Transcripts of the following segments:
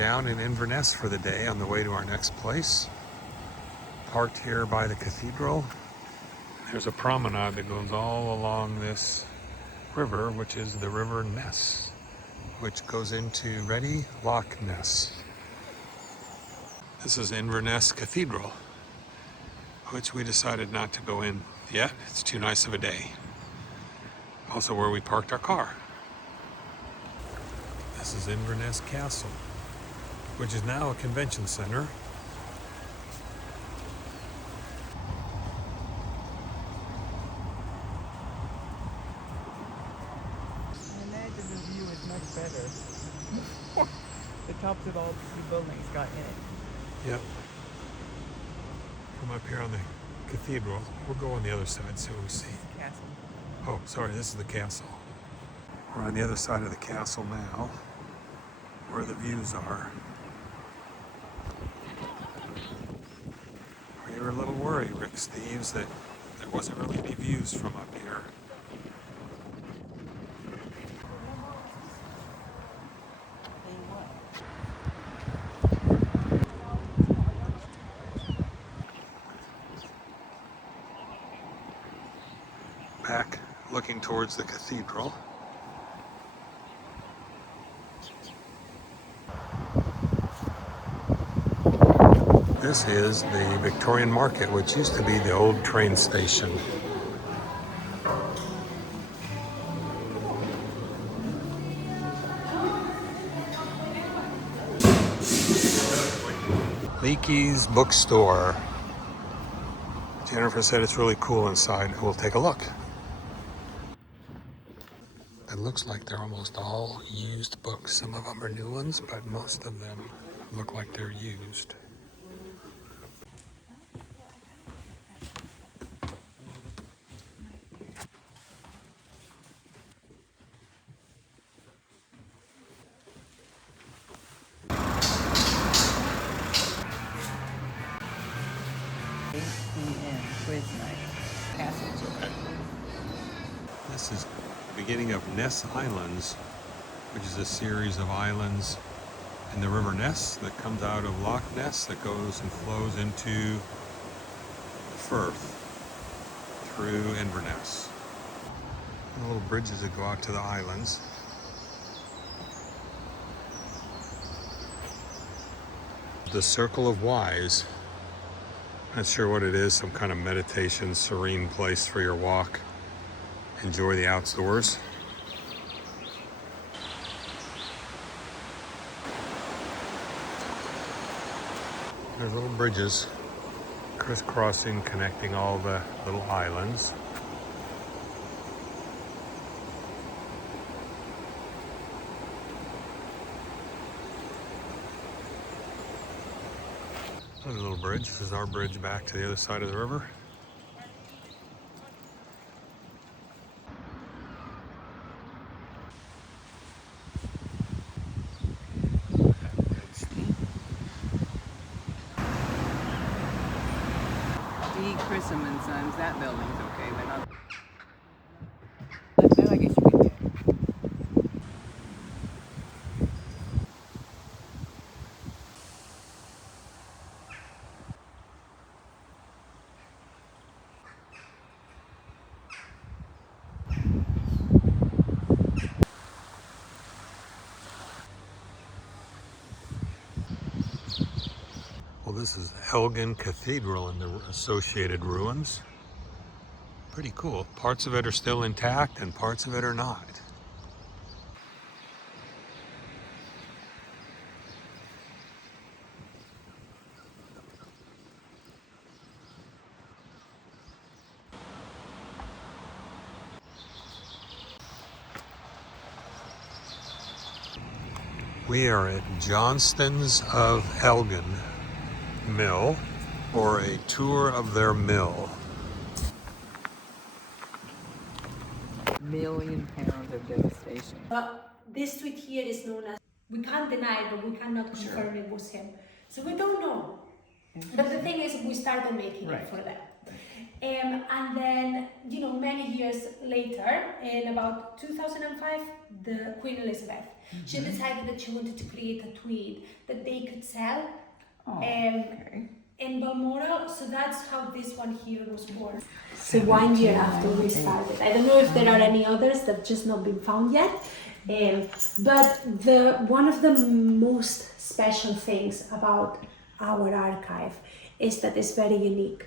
down in Inverness for the day on the way to our next place. Parked here by the cathedral. There's a promenade that goes all along this river, which is the River Ness, which goes into Ready Loch Ness. This is Inverness Cathedral, which we decided not to go in yet. It's too nice of a day. Also where we parked our car. This is Inverness Castle, which is now a convention center. I imagine the view is much better. The tops of all the three buildings got in it. Yep. From up here on the cathedral. We'll go on the other side so we see. Castle. Oh, sorry, this is the castle. We're on the other side of the castle now, where the views are. We were a little worried, Rick Steves, that there wasn't really any views from up here. Back looking towards the cathedral. This is the Victorian Market, which used to be the old train station. Leakey's bookstore. Jennifer said it's really cool inside. We'll take a look. It looks like they're almost all used books. Some of them are new ones, but most of them look like they're used. Quiz night. Passage. Okay. This is the beginning of Ness Highlands, which is a series of islands in the River Ness that comes out of Loch Ness that goes and flows into Firth through Inverness. And little bridges that go out to the islands. The Circle of Wise. Not sure what it is, some kind of meditation, serene place for your walk. Enjoy the outdoors. There's little bridges crisscrossing, connecting all the little islands. There's a little bridge. This is our bridge back to the other side of the river. D. Chrism and Sons, that building's okay, but not. That I guess you could get. Well, this is Elgin Cathedral and the associated ruins. Pretty cool. Parts of it are still intact and parts of it are not. We are at Johnston's of Elgin Mill for a tour of their mill. £1,000,000 of devastation. But this street here is known as, we can't deny it, but we cannot confirm it was him. So we don't know. But the thing is, we started making it for that. And then, you know, many years later, in about 2005, the Queen Elizabeth, she decided that she wanted to create a tweed that they could sell in Balmoral. So that's how this one here was born. So 1 year after we started. I don't know if there are any others that just not been found yet. But one of the most special things about our archive is that it's very unique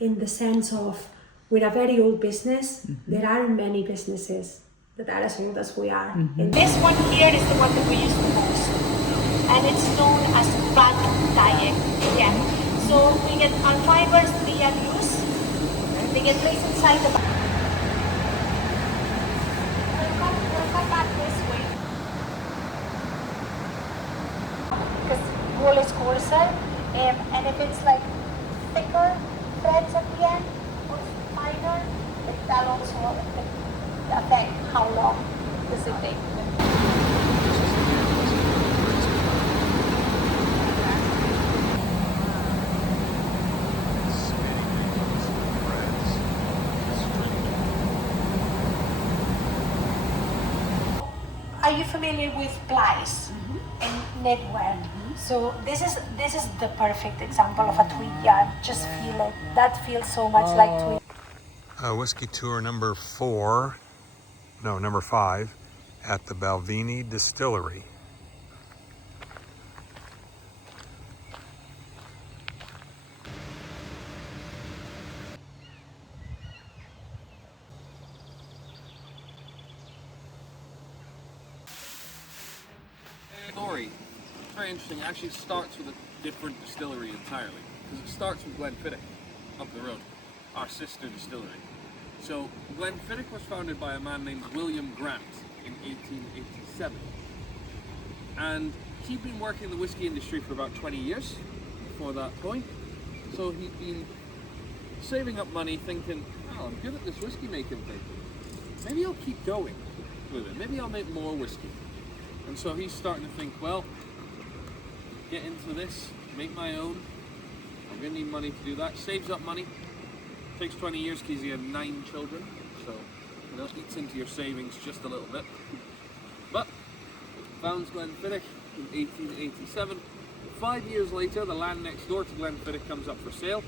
in the sense of we're a very old business. There aren't many businesses that are as old as we are. And this one here is the one that we use the most, and it's known as bag dyeing. Yeah. So we get our fibers 3 are loose. They get placed inside the bag. We'll come back this way because wool is coarser, and if it's like thicker threads at the end or finer, that'll also affect how long does it take. Are you familiar with plies and knitwear? So this is the perfect example of a tweed yarn. Just feel it. That feels so much like tweed. Whiskey tour number 5 at the Balvenie Distillery. Story. It's very interesting. It actually starts with a different distillery entirely, because it starts with Glenfiddich up the road, our sister distillery. So Glenfiddich was founded by a man named William Grant in 1887, and he'd been working in the whiskey industry for about 20 years before that point. So he'd been saving up money, thinking, "Oh, I'm good at this whiskey making thing. Maybe I'll keep going with it. Maybe I'll make more whiskey." And so he's starting to think, well, get into this, make my own. I'm going to need money to do that. Saves up money. Takes 20 years because he had 9 children. So, you know, eats into your savings just a little bit. But, founds Glenfiddich in 1887. 5 years later, the land next door to Glenfiddich comes up for sale.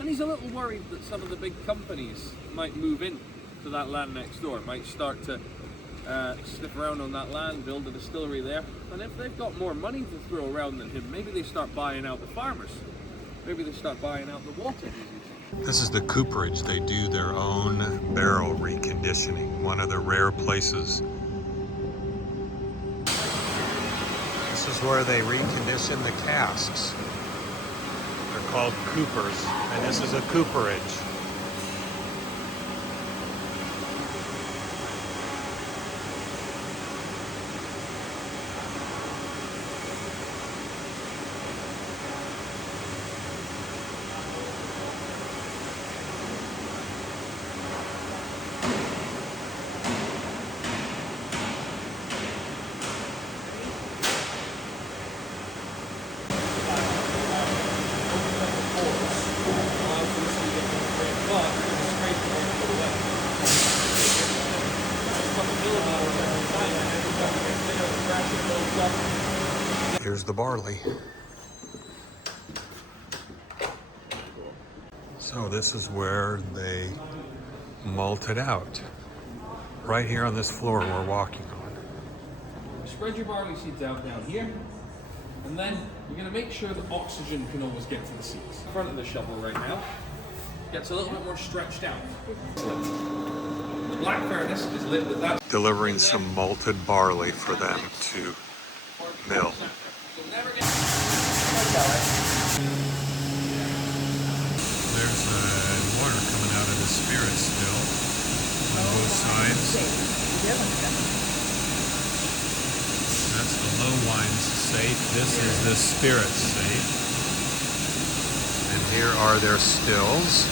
And he's a little worried that some of the big companies might move in to that land next door, might start to sniff around on that land, build a distillery there, and if they've got more money to throw around than him, maybe they start buying out the farmers. Maybe they start buying out the water. This is the cooperage. They do their own barrel reconditioning, one of the rare places. This is where they recondition the casks. They're called coopers, and this is a cooperage. Here's the barley. So this is where they malt it out. Right here on this floor we're walking on. Spread your barley seeds out down here, and then you're going to make sure that oxygen can always get to the seeds. In front of the shovel right now gets a little bit more stretched out. The black furnace is lit with that. Delivering some malted barley for them to mill. There's water coming out of the spirit still on both sides. That's the low wines safe. This is the spirit safe. And here are their stills.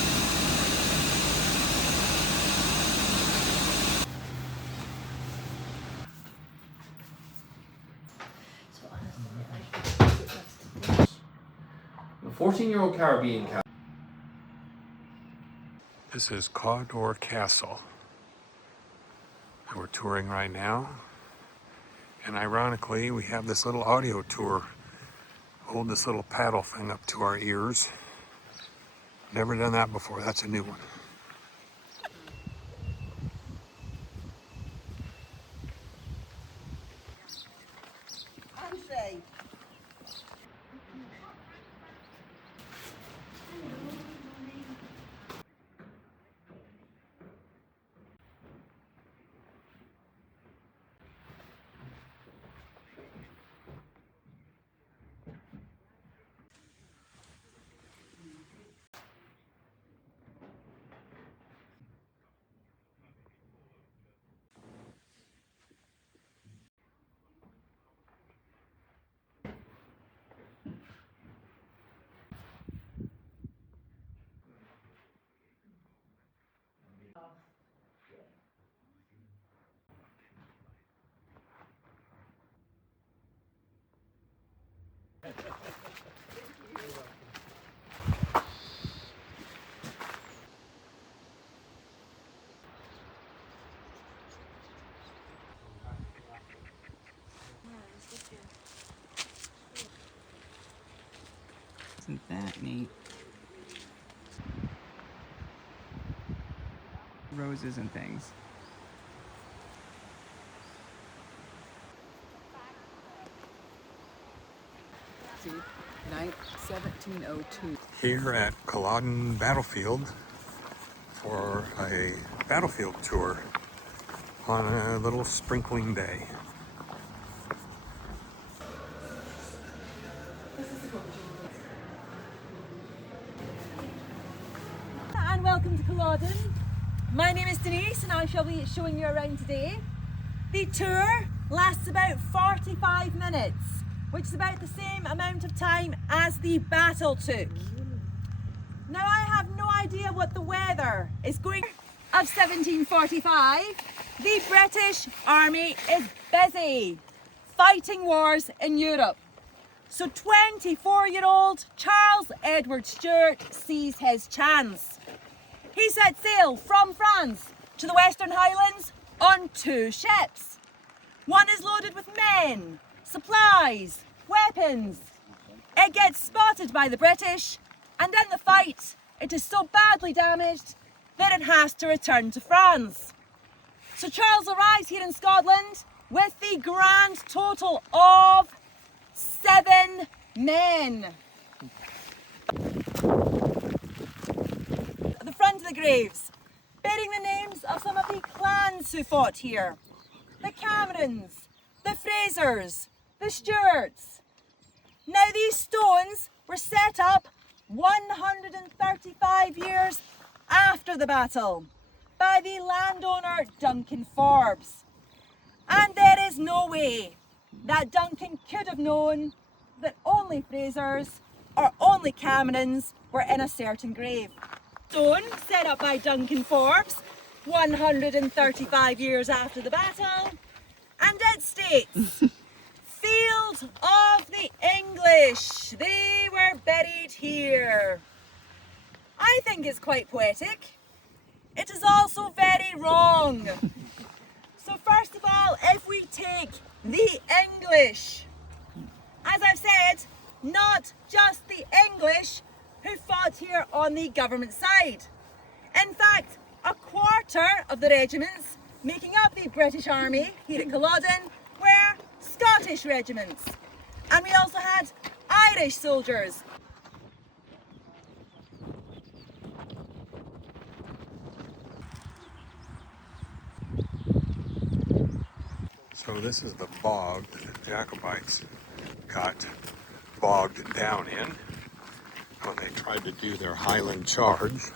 The 14-year-old Caribbean cow. This is Cawdor Castle that we're touring right now. And ironically, we have this little audio tour. Hold this little paddle thing up to our ears. Never done that before. That's a new one. Isn't that neat? Roses and things. See, 1702. Here at Culloden Battlefield for a battlefield tour on a little sprinkling day. And welcome to Culloden. My name is Denise and I shall be showing you around today. The tour lasts about 45 minutes, which is about the same amount of time as the battle took. Now I have no idea what the weather is going of 1745. The British Army is busy fighting wars in Europe. So 24-year-old Charles Edward Stuart sees his chance. He set sail from France to the Western Highlands on 2 ships. One is loaded with men, supplies, weapons. It gets spotted by the British, and in the fight, it is so badly damaged that it has to return to France. So Charles arrives here in Scotland with the grand total of 7 men. At the front of the graves, bearing the names of some of the clans who fought here. The Camerons, the Frasers, the Stuarts. Now these stones were set up 135 years after the battle by the landowner Duncan Forbes. And there is no way that Duncan could have known that only Frasers or only Camerons were in a certain grave. Stone set up by Duncan Forbes 135 years after the battle, and it states, Field of the English, they were buried here. I think it's quite poetic. It is also very wrong. So first of all, if we take the English, as I've said, not just the English who fought here on the government side. In fact, a quarter of the regiments making up the British Army here at Culloden were Scottish regiments. And we also had Irish soldiers. So this is the bog that the Jacobites got bogged down in when they tried to do their Highland charge,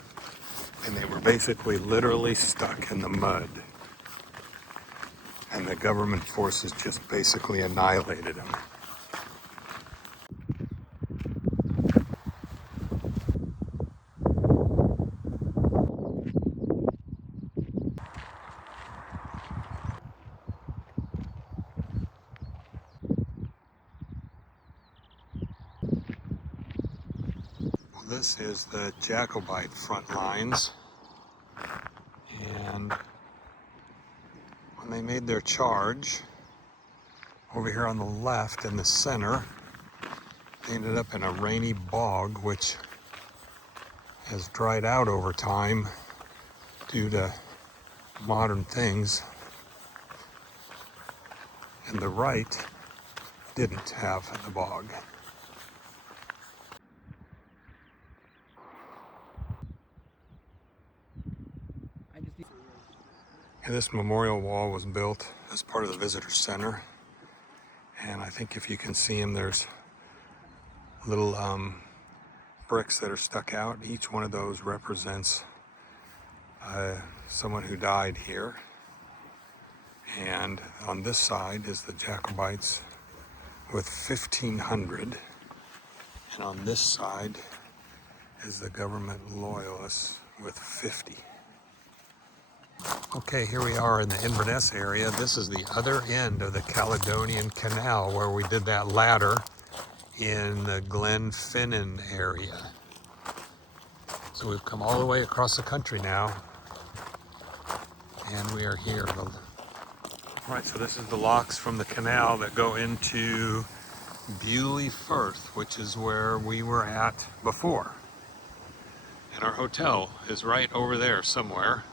and they were basically literally stuck in the mud, and the government forces just basically annihilated them. This is the Jacobite front lines made their charge over here on the left in the center. They ended up in a rainy bog, which has dried out over time due to modern things. And the right didn't have the bog. And this memorial wall was built as part of the visitor center. And I think if you can see them, there's little bricks that are stuck out. Each one of those represents someone who died here. And on this side is the Jacobites with 1,500. And on this side is the government loyalists with 50. Okay, here we are in the Inverness area. This is the other end of the Caledonian Canal where we did that ladder in the Glenfinnan area. So we've come all the way across the country now, and we are here. All right, so this is the locks from the canal that go into Bewley Firth, which is where we were at before. And our hotel is right over there somewhere.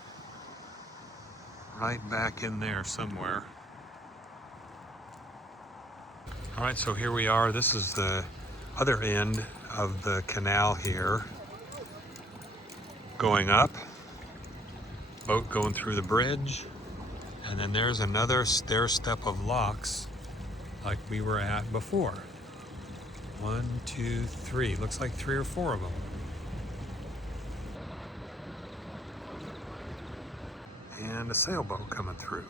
Right back in there somewhere. All right, so here we are. This is the other end of the canal here. Going up, boat going through the bridge, and then there's another stair step of locks like we were at before. 1, 2, 3, looks like 3 or 4 of them. And a sailboat coming through.